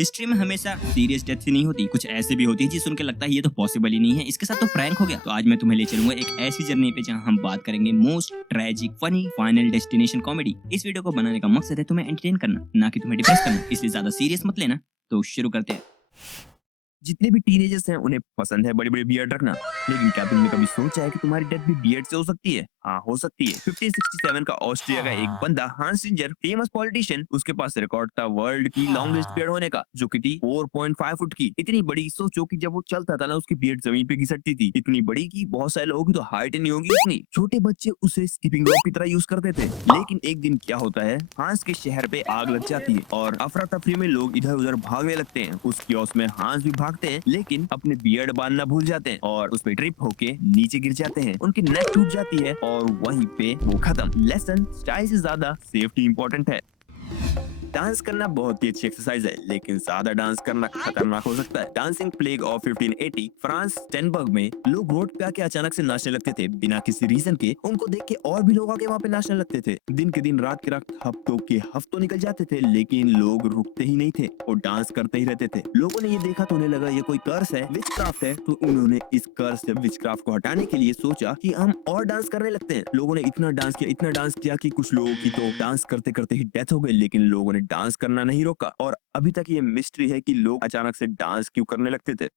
History में हमेशा serious death ही नहीं होती, कुछ ऐसे भी होती है जी सुन के लगता है ये तो पॉसिबल ही नहीं है, इसके साथ तो प्रैंक हो गया। तो आज मैं तुम्हें ले चलूंगा एक ऐसी जर्नी पे जहां हम बात करेंगे most tragic funny final destination comedy. इस वीडियो को बनाने का मकसद है तुम्हें एंटरटेन करना, ना कि तुम्हें डिप्रेस करना, इसलिए ज्यादा सीरियस मत लेना। तो शुरू करते हैं। जितने भी टीनेजर्स हैं उन्हें पसंद है बड़ी-बड़ी बियर्ड रखना। लेकिन क्या तुमने कभी सोचा है कि तुम्हारी डेथ भी बियर्ड से हो सकती है? हाँ, हो सकती है। 1567 का ऑस्ट्रिया का एक बंदा हांस जिंजर फेमस पॉलिटिशियन, उसके पास रिकॉर्ड था वर्ल्ड की लॉन्गेस्ट बियर्ड होने का, जो कि थी 4.5 फुट की। इतनी बड़ी, सोचो कि जब वो चलता था ना उसकी बियर्ड जमीन पे घिसटती थी। इतनी बड़ी कि बहुत सारे लोगों की तो हाइट ही नहीं होगी इतनी। छोटे बच्चे उसे स्कीपिंग रॉप की तरह यूज करते थे। लेकिन एक दिन क्या होता है, हांस के शहर पे आग लग जाती है और अफरा तफरी में लोग इधर उधर भागने लगते हैं। उस कियोस्क में हांस भी भागते हैं, लेकिन अपने बियर्ड बांधना भूल जाते हैं और उस पे ट्रिप होके नीचे गिर जाते हैं। उनकी नेक टूट जाती है और वहीं पे वो खत्म। लेसन, स्टाइल से ज्यादा सेफ्टी इंपॉर्टेंट है। डांस करना बहुत ही अच्छी एक्सरसाइज है, लेकिन ज्यादा डांस करना खतरनाक हो सकता है। डांसिंग प्लेग ऑफ 1580 फ्रांस टेनबर्ग में लोग रोड पे आके अचानक से नाचने लगते थे बिना किसी रीजन के। उनको देख के और भी लोग आके वहाँ पे नाचने लगते थे। दिन के दिन, रात के रात, हफ्तों के हफ्तों निकल जाते थे, लेकिन लोग रुकते ही नहीं थे और डांस करते ही रहते थे। लोगों ने ये देखा तो उन्हें लगा ये कोई कर्स है, विचक्राफ्ट है। तो उन्होंने इस कर्स से विचक्राफ्ट को हटाने के लिए सोचा कि हम और डांस करने लगते हैं। लोगों ने इतना डांस किया कि कुछ लोगों की तो डांस करते करते ही डेथ हो गई, लेकिन लोगों ने डांस करना नहीं रोका। और अभी तक ये मिस्ट्री है कि लोग अचानक से डांस क्यों करने लगते थे।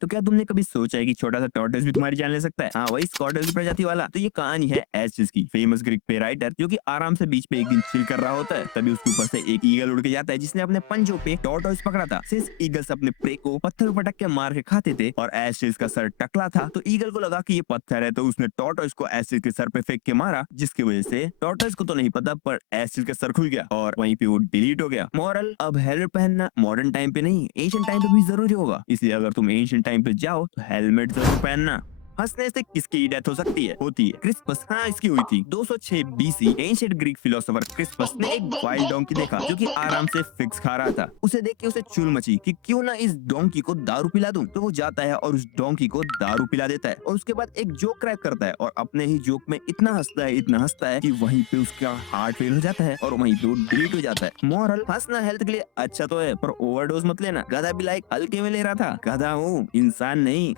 तो क्या तुमने कभी सोचा है कि छोटा सा टॉर्टोइस भी तुम्हारी जान ले सकता है? हाँ, वही स्कॉटस की प्रजाति वाला। तो ये कहानी है एस्चिस की, फेमस ग्रीक पे राइटर जो कि आराम से बीच पे एक दिन चिल कर रहा होता है। तभी उसके ऊपर से एक ईगल उड़ के जाता है जिसने अपने पंजों पे टॉर्टोइस पकड़ा था। सिंस ईगल्स अपने प्रे को पत्थर पे पटक के मार के खाते थे और एस्चिस का सर टकला था, तो ईगल को लगा कि ये पत्थर है, तो उसने टॉर्टोइस को एस्चिस के सर पे फेंक के मारा, जिसकी वजह से टॉर्टोइस को तो नहीं पता पर एस्चिस का सर खुल गया और वहीं पे वो डिलीट हो गया। मॉरल, अब हेलमेट पहनना मॉडर्न टाइम पे नहीं, एंशिएंट टाइम पे भी जरूरी होगा। इसलिए अगर तुम एंशिएंट टाइम पे जाओ तो हेलमेट जरूर पहनना। हंसने से किसकी डेथ हो सकती है? होती है क्रिस्पस। हाँ, इसकी हुई थी 206 बीसी। एंशिएंट ग्रीक फिलोसोफर क्रिस्पस ने एक वाइल्ड डोंकी देखा जो कि आराम से फिक्स खा रहा था। उसे देख के उसे चुल मची कि क्यों ना इस डोंकी को दारू पिला दूं। तो वो जाता है और उस डोंकी को दारू पिला देता है और उसके बाद एक जोक क्रैक करता है और अपने ही जोक में इतना हंसता है कि वहीं पे उसका हार्ट फेल हो जाता है और वहीं पे वो डिलीट हो जाता है। मॉरल, हंसना हेल्थ के लिए अच्छा तो है, पर ओवरडोज मत लेना। गधा भी लाइक हल्के में ले रहा था। गधा हूँ, इंसान नहीं।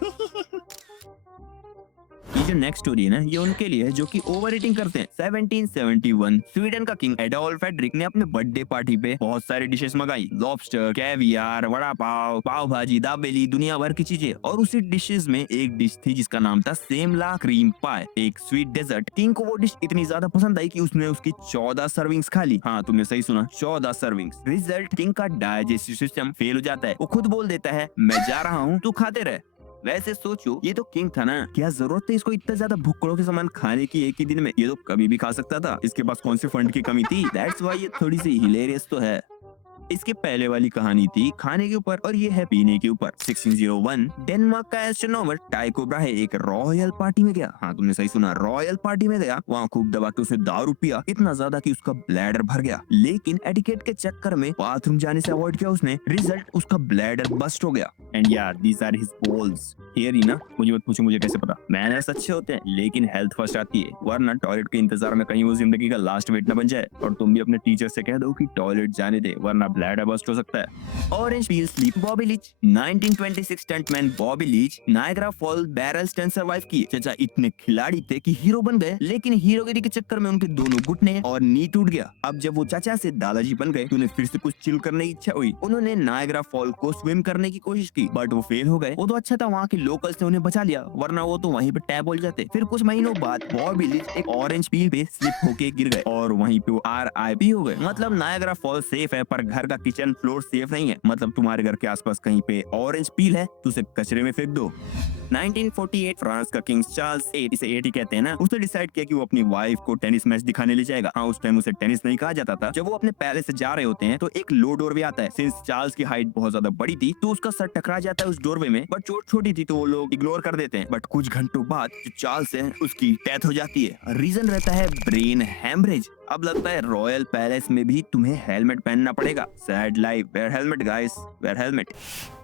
ये जो नेक्स्ट स्टोरी है ना, ये उनके लिए है जो कि ओवर ईटिंग करते हैं। 1771 स्वीडन का किंग एडोल्फ फ्रेडरिक ने अपने बर्थडे पार्टी पे बहुत सारी डिशेस मंगाई। लॉबस्टर, कैवियर, वड़ा पाव, पाव भाजी, दाबेली, दुनिया भर की चीजें। और उसी डिशेस में एक डिश थी जिसका नाम था सेमला क्रीम पाई, एक स्वीट डेजर्ट। किंग को वो डिश इतनी ज्यादा पसंद आई कि उसने उसकी 14 सर्विंग्स खा ली। हाँ, तुमने सही सुना, 14 सर्विंग्स। रिजल्ट, किंग का डाइजेस्टिव सिस्टम फेल हो जाता है। वो खुद बोल देता है, मैं जा रहा हूँ, तू खाते रह। वैसे सोचो, ये तो किंग था ना, क्या जरूरत है इसको इतना ज्यादा भुक्कड़ों के सामान खाने की एक ही दिन में? ये तो कभी भी खा सकता था। इसके पास कौन से फंड की कमी थी? दैट्स व्हाई ये थोड़ी सी हिलेरियस तो है। इसकी पहले वाली कहानी थी खाने के ऊपर और ये है पीने के ऊपर। 1601 डेनमार्क का एस्ट्रोनॉमर टाइको ब्राहे एक रॉयल पार्टी में गया। हाँ, तुमने सही सुना, रॉयल पार्टी में गया। वहाँ खूब दबा के उसने दारू पिया, इतना ज्यादा कि उसका ब्लैडर भर गया। लेकिन एटिकेट के चक्कर में बाथरूम जाने से अवॉइड किया उसने। रिजल्ट, उसका ब्लैडर बस्ट हो गया। एंड यार, these are his balls. Here ही ना, मुझे मत पूछो मुझे कैसे पता। मैनर्स अच्छे होते हैं लेकिन हेल्थ फर्स्ट आती है, वरना टॉयलेट के इंतजार में कहीं वो जिंदगी का लास्ट वेट न बन जाए। और तुम भी अपने टीचर से कह दो कि टॉयलेट जाने दे, वरना ब्लैडर बस्ट हो सकता है। Orange peel sleep, Bobby Leach. 1926 stuntman Bobby Leach Niagara fall barrel stunt survive किए। चाचा इतने खिलाड़ी थे कि हीरो बन गए, लेकिन हीरोगिरी के चक्कर में उनके दोनों घुटने और नी टूट गया। अब जब वो चाचा से दादाजी बन गए तो उन्हें फिर से कुछ चिल करने की इच्छा हुई। उन्होंने नायग्रा फॉल को स्विम करने की कोशिश की, बट वो फेल हो गए। वो तो अच्छा था वहाँ के लोकल्स ने उन्हें बचा लिया, वरना वो तो वहीं पे टैप हो जाते। फिर कुछ महीनों बाद बॉबी लीच एक ऑरेंज पील पे स्लिप होके गिर गए और वहीं पे वो RIP हो गए। मतलब नायग्रा फॉल सेफ है, पर घर का किचन फ्लोर सेफ नहीं है। मतलब तुम्हारे घर के आसपास कहीं पे ऑरेंज पील है तो उसे कचरे में फेंक दो। 1948 फ्रांस का किंग चार्ल्स 8, इसे 8 ही कहते हैं ना, उसने डिसाइड किया कि वो अपनी वाइफ को टेनिस मैच दिखाने ले जाएगा। हाँ, उस टाइम उसे टेनिस नहीं कहा जाता था। जब वो अपने पैलेस से जा रहे होते हैं तो एक लो डोरवे आता है। सिंस चार्ल्स की हाइट बहुत ज्यादा बड़ी थी तो उसका सर टकरा जाता है उस डोरवे में, बट चोट छोटी थी तो वो लोग इग्नोर कर देते हैं। बट कुछ घंटों बाद जो चार्ल्स है उसकी डेथ हो जाती है। रीजन रहता है ब्रेन हैमरेज। अब लगता है रॉयल पैलेस में भी तुम्हें हेलमेट पहनना पड़ेगा। Sad life, where helmet guys, where helmet.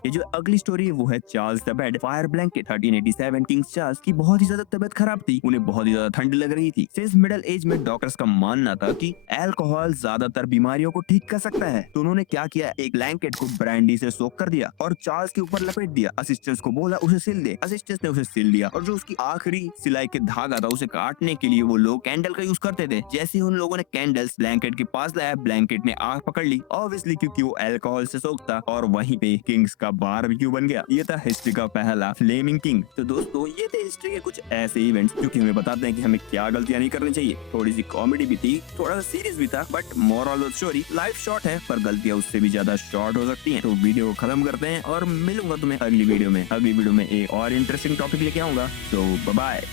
ये जो अगली स्टोरी है वो है Charles the bed fire blanket. 1387 king Charles की बहुत ही ज्यादा तबीयत खराब थी, उन्हें बहुत ही ज्यादा ठंड लग रही थी। सिंस मिडिल एज में डॉक्टर्स का मानना था कि अल्कोहल ज्यादातर बीमारियों को ठीक कर सकता है, तो उन्होंने क्या किया, एक ब्लैंकेट को ब्रांडी से सोक कर दिया और चार्ल्स के ऊपर लपेट दिया। असिस्टेंट्स को बोला उसे सिल दे, असिस्टेंट्स ने उसे सिल दिया और जो उसकी आखिरी सिलाई के धागा था उसे काटने के लिए वो लोग कैंडल का यूज करते थे। जैसे ही उन लोगों ने कैंडल्स ब्लैंकेट के पास लाया, ब्लैंकेट ने आग पकड़ ली, ऑब्वियसली क्योंकि वो अल्कोहल से सोख था, और वहीं पे किंग्स का बारबेक्यू बन गया। ये था हिस्ट्री का पहला फ्लेमिंग किंग। तो दोस्तों ये थे हिस्ट्री के कुछ ऐसे इवेंट्स जो कि हमें बताते हैं कि हमें क्या गलतियां नहीं करनी चाहिए। थोड़ी सी कॉमेडी भी थी, थोड़ा सा सीरियस भी था, but moral of story life short है पर गलतियां उससे भी ज्यादा शॉर्ट हो सकती हैं। तो वीडियो को खत्म करते हैं और मिलूंगा तुम्हें अगली वीडियो में। अगली वीडियो में एक और इंटरेस्टिंग टॉपिक लेके आऊंगा। तो बाय बाय।